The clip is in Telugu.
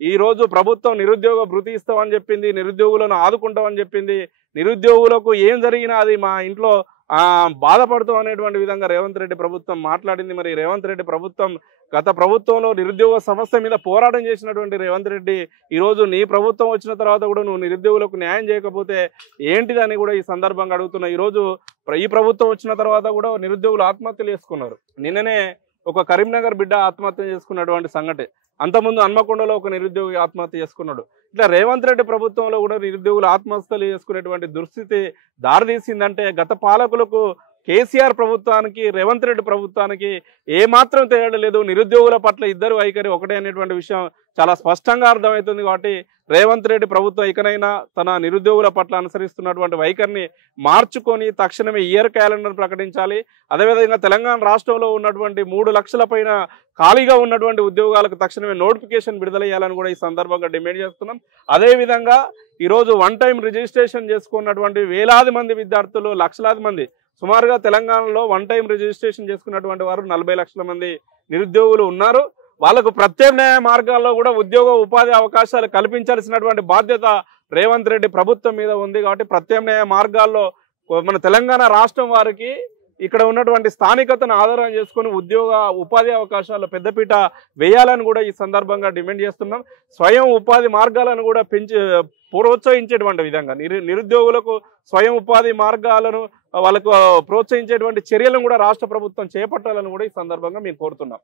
ఈ రోజు ప్రభుత్వం నిరుద్యోగ భృతి ఇస్తామని చెప్పింది, నిరుద్యోగులను ఆదుకుంటామని చెప్పింది. నిరుద్యోగులకు ఏం జరిగినా అది మా ఇంట్లో బాధపడుతాం అనేటువంటి విధంగా రేవంత్ రెడ్డి ప్రభుత్వం మాట్లాడింది. మరి రేవంత్ రెడ్డి ప్రభుత్వం గత ప్రభుత్వంలో నిరుద్యోగ సమస్య మీద పోరాటం చేసినటువంటి రేవంత్ రెడ్డి ఈరోజు నీ ప్రభుత్వం వచ్చిన తర్వాత కూడా నువ్వు నిరుద్యోగులకు న్యాయం చేయకపోతే ఏంటిదని కూడా ఈ సందర్భంగా అడుగుతున్నా. ఈరోజు ఈ ప్రభుత్వం వచ్చిన తర్వాత కూడా నిరుద్యోగులు ఆత్మహత్యలు చేసుకున్నారు. నిన్ననే ఒక కరీంనగర్ బిడ్డ ఆత్మహత్య చేసుకున్నటువంటి సంఘటన. అంతకుముందు హన్మకొండలో ఒక నిరుద్యోగి ఆత్మహత్య చేసుకున్నాడు. ఇట్లా రేవంత్ రెడ్డి ప్రభుత్వంలో కూడా నిరుద్యోగులు ఆత్మహత్యలు చేసుకునేటువంటి దుస్థితి దారితీసిందంటే గత పాలకులకు కేసీఆర్ ప్రభుత్వానికి రేవంత్ రెడ్డి ప్రభుత్వానికి ఏమాత్రం తేడా లేదు. నిరుద్యోగుల పట్ల ఇద్దరు వైఖరి ఒకటే అనేటువంటి విషయం చాలా స్పష్టంగా అర్థమవుతుంది. కాబట్టి రేవంత్ రెడ్డి ప్రభుత్వం ఇకనైనా తన నిరుద్యోగుల పట్ల అనుసరిస్తున్నటువంటి వైఖరిని మార్చుకొని తక్షణమే ఇయర్ క్యాలెండర్ ప్రకటించాలి. అదేవిధంగా తెలంగాణ రాష్ట్రంలో ఉన్నటువంటి 3 లక్షల పైన ఖాళీగా ఉన్నటువంటి ఉద్యోగాలకు తక్షణమే నోటిఫికేషన్ విడుదల చేయాలని కూడా ఈ సందర్భంగా డిమాండ్ చేస్తున్నాం. అదేవిధంగా ఈరోజు వన్ టైం రిజిస్ట్రేషన్ చేసుకున్నటువంటి వేలాది మంది విద్యార్థులు, లక్షలాది మంది, సుమారుగా తెలంగాణలో వన్ టైం రిజిస్ట్రేషన్ చేసుకున్నటువంటి వారు 40 లక్షల మంది నిరుద్యోగులు ఉన్నారు. వాళ్ళకు ప్రత్యామ్నాయ మార్గాల్లో కూడా ఉద్యోగ ఉపాధి అవకాశాలు కల్పించాల్సినటువంటి బాధ్యత రేవంత్ రెడ్డి ప్రభుత్వం మీద ఉంది. కాబట్టి ప్రత్యామ్నాయ మార్గాల్లో మన తెలంగాణ రాష్ట్రం వారికి ఇక్కడ ఉన్నటువంటి స్థానికతను ఆధారం చేసుకొని ఉద్యోగ ఉపాధి అవకాశాలు పెద్దపీట వేయాలని కూడా ఈ సందర్భంగా డిమాండ్ చేస్తున్నాం. స్వయం ఉపాధి మార్గాలను కూడా ప్రోత్సహించేటువంటి విధంగా నిరుద్యోగులకు స్వయం ఉపాధి మార్గాలను వాళ్ళకు ప్రోత్సహించేటువంటి చర్యలను కూడా రాష్ట్ర ప్రభుత్వం చేపట్టాలని కూడా ఈ సందర్భంగా మేము కోరుతున్నాం.